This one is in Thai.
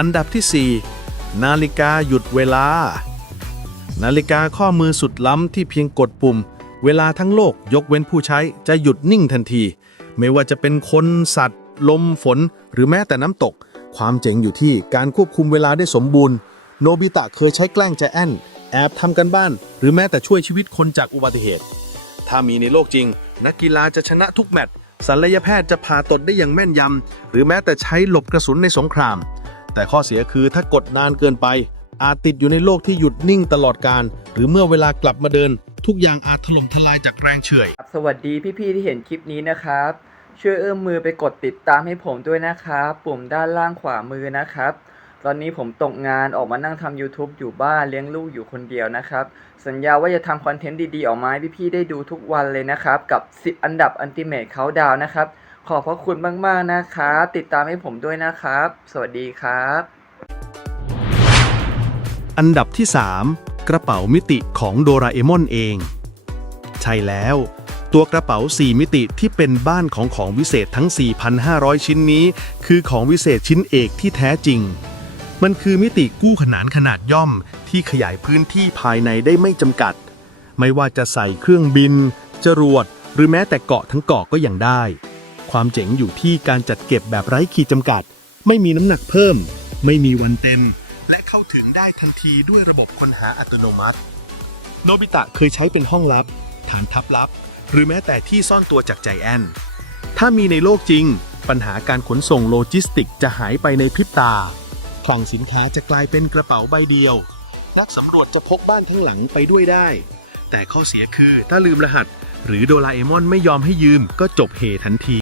อันดับที่ 4 นาฬิกาหยุดเวลา นาฬิกาข้อมือสุดล้ำที่เพียงกดปุ่ม เวลาทั้งโลกยกเว้นผู้ใช้จะหยุดนิ่งทันที ไม่ว่าจะเป็นคนสัตว์ ลมฝน หรือแม้แต่น้ำตก ความเจ๋งอยู่ที่การควบคุมเวลาได้สมบูรณ์ โนบิตะเคยใช้แกล้งจะแอนแอบทำกันบ้าน หรือแม้แต่ช่วยชีวิตคนจากอุบัติเหตุ ถ้ามีในโลกจริง นักกีฬาจะชนะทุกแมตช์ศัลยแพทย์จะผ่าตดได้อย่างแม่นยำหรือแม้แต่ใช้หลบกระสุนในสงคราม แต่ข้อเสียคือถ้ากดนานเกินไป อาจติดอยู่ในโลกที่หยุดนิ่งตลอดการ หรือเมื่อเวลากลับมาเดิน ทุกอย่างอาจถล่มทลายจากแรงเฉื่อย ครับสวัสดีพี่ๆที่เห็นคลิปนี้นะครับ ช่วยเอื้อมมือไปกดติดตามให้ผมด้วยนะครับปุ่มด้านล่างขวามือนะครับ ตอนนี้ผมตกงานออกมานั่งทำ YouTube อยู่บ้านเลี้ยงลูกอยู่คนเดียวนะครับ สัญญาว่าจะทำคอนเทนต์ดีๆออกมาให้พี่ๆได้ดูทุกวันเลยนะครับ กับ 10 อันดับอันติเม e เขาดาวนะครับ ขอบพระคุณมาก ๆ นะครับ ติดตามให้ผมด้วยนะครับ สวัสดีครับ อันดับที่ 3 กระเป๋ามิติของโดราเอมอนเอง ใช่แล้ว ตัวกระเป๋า 4 มิติที่เป็นบ้านของของวิเศษทั้ง 4,500 ชิ้นนี้ คือของวิเศษชิ้นเอกที่แท้จริง มันคือมิติกู้ขนานขนาดย่อมที่ขยายพื้นที่ภายในได้ไม่จำกัด ไม่ว่าจะใส่เครื่องบิน จรวด หรือแม้แต่เกาะทั้งเกาะก็ยังได้ ความเจ๋งอยู่ที่การจัดเก็บแบบไร้ขีดจำกัด ไม่มีน้ำหนักเพิ่ม ไม่มีวันเต็ม และเข้าถึงได้ทันทีด้วยระบบค้นหาอัตโนมัติ โนบิตะเคยใช้เป็นห้องลับ ฐานทัพลับ หรือแม้แต่ที่ซ่อนตัวจากใจแอน ถ้ามีในโลกจริง ปัญหาการขนส่งโลจิสติกจะหายไปในพริบตา คลังสินค้าจะกลายเป็นกระเป๋าใบเดียว นักสำรวจจะพกบ้านทั้งหลังไปด้วยได้ แต่ข้อเสียคือถ้าลืมรหัสหรือโดราเอมอนไม่ยอมให้ยืมก็จบเหทันที